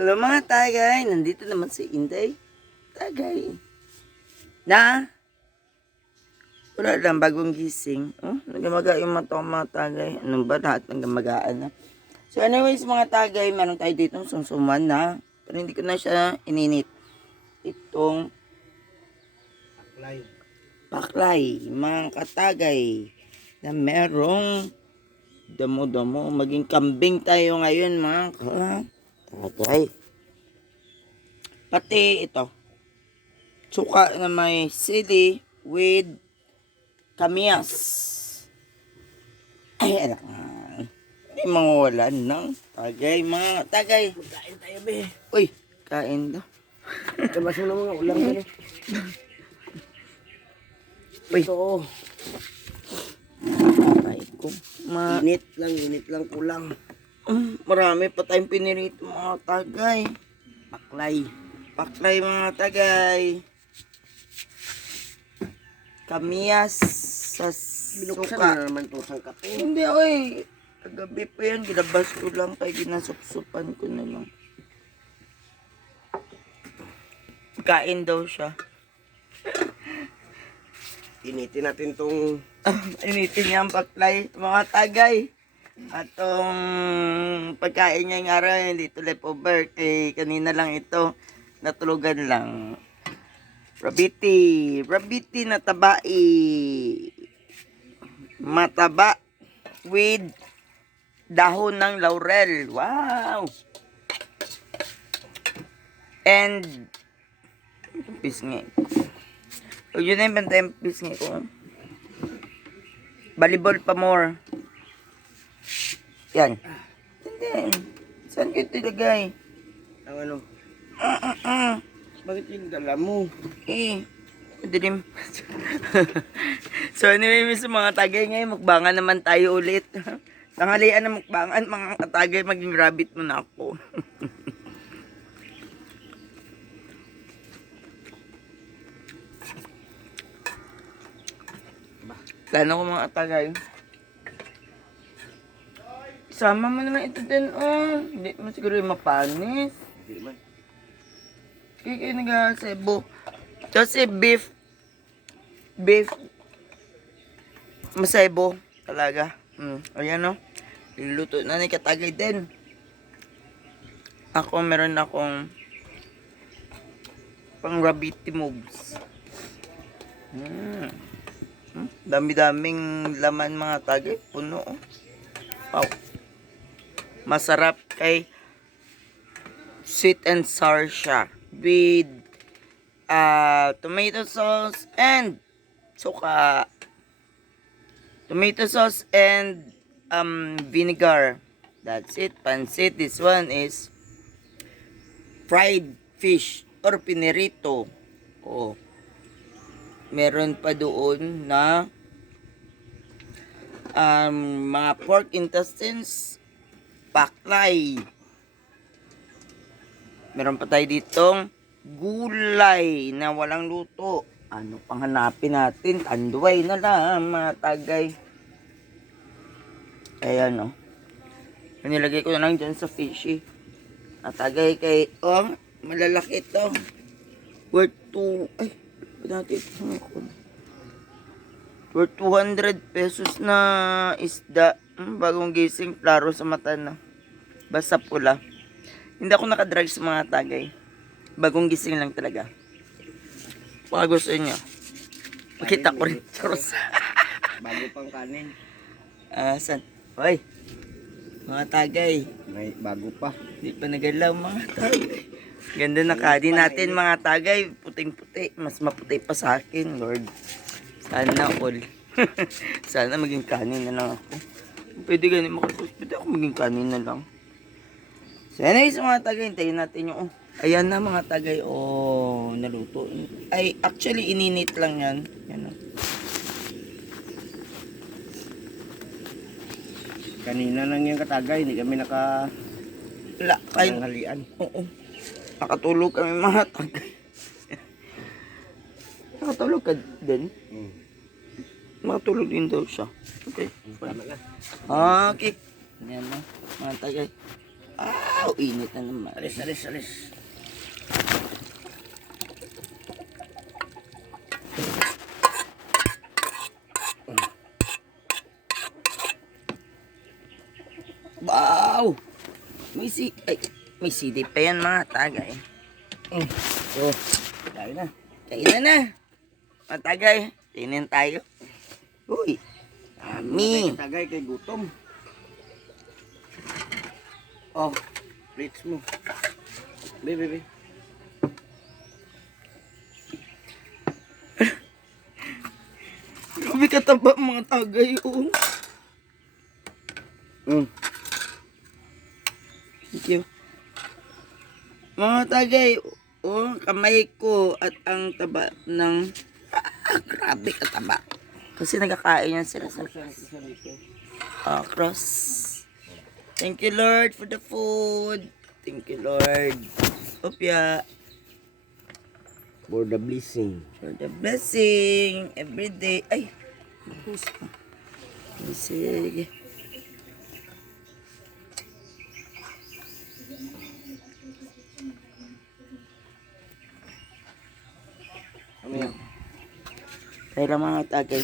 Hello mga tagay, nandito naman si Inday. Tagay. Na? Wala lang, bagong gising. Oh, nagamaga yung mata ko mga tagay. Ano ba lahat nagamagaan na? So anyways mga tagay, meron tayo ditong sumsuman na. Pero hindi ko na siya ininit. Itong paklay, mga katagay. Na merong damo-damo. Maging kambing tayo ngayon mga katagay. Pati ito, suka na may sili with kamyas. Ay, anak nga. Hindi mangawalan ng tagay, mga tagay. Kain tayo, be. Uy, kain daw. Labas mo na mga ulam ka, no? Uy. Ito, Ay, ko. init lang kulang. Marami pa tayong pinirito mga tagay. Paklay. Paklay mga tagay. Kamyas sa Binuksan suka. na naman ito sa kape. Hindi, oy. Kagabi pa yan. Ginabas ko lang kaya ginasupsupan ko na lang. Kain daw siya. Initin natin tong Initin niya ang paklay. Mga tagay. Atong pagkain niya yung araw, hindi ito leftover. Kanina lang ito. Natulugan lang. Rabiti na tabai. Mataba with dahon ng laurel. Wow! And pisngi. O yun na yung bantay pisngi ko. Balibol pa more. Yan. Hindi. Saan ko ito ilagay? ang ano. Bakit yung dala mo? Dilim. So anyway, miss mga tagay ngayon, mukbangan naman tayo ulit. Tanghalian na mukbangan, mga katagay, maging rabbit muna ako. Plano ko mga katagay. Isama mo naman ito din, oh. Hindi mo siguro yung mapanis. Hindi man. Kaya nag-sebo. Kasi beef masebo talaga. Ayan no. Luluto na ni katagay din. Ako meron akong pang rabbit moves. Dami-daming laman mga tagay. Puno. Oh. Wow. Masarap kay sweet and sour siya. With tomato sauce and suka. Tomato sauce and vinegar. That's it. Pansit. This one is fried fish or pinirito. Oh. Meron pa doon na mga pork intestines, paklay. Meron pa tayo ditong gulay na walang luto. Ano pang hanapin natin? Tanduay na lang mga tagay. Ayan o. Nilagay ko na lang dyan sa fishy. Natagay kay, oh, malalaki ito. Worth 2, ay, natin ito. Worth 200 pesos na isda. Bagong gising, klaro sa mata na. Basta pula. Hindi ako nakadrive sa mga tagay. Bagong gising lang talaga. Baka gusto nyo. Makita ko rin. Charos. Bago pang kanin. Saan? Hoy. Mga tagay. May bago pa. Hindi pa nagalaw mga tagay. Ganda na kadi natin mga tagay. Puting-puti. Mas maputi pa sa akin, Lord. Sana all. Sana maging kanin na lang ako. Pwede ganun makapos. Pwede ako maging kanin na lang. So anyways mga tagay, hintayin natin yung ayan na mga tagay, oh, naluto. Ay, actually ininit lang yan. Yan o. Kanina lang yung katagay, hindi kami Wala, kahit, nanghalian. oo. Nakatulog kami mga tagay. Nakatulog ka din? Makatulog din daw siya. Okay. Tama na. Okay. Yan na, mga tagay. Init na naman. Alis. Wow! May CD pa yan mga tagay. So, tayo na. Kainan na. Mga tagay, tinin tayo. Uy, ami. Tagay kay gutom. Oh, plates mo. Be. Grabe kataba mga tagay. Oh. Thank you. Mga tagay, kamay ko at ang taba ng... grabe kataba. Kasi nagkakain yan sila sa cross. Thank you Lord for the food. Thank you Lord. Opya. For the blessing. For the blessing every day. Ay. Mahus pa. Sige. Ano yan? Tayo lang mga tagay.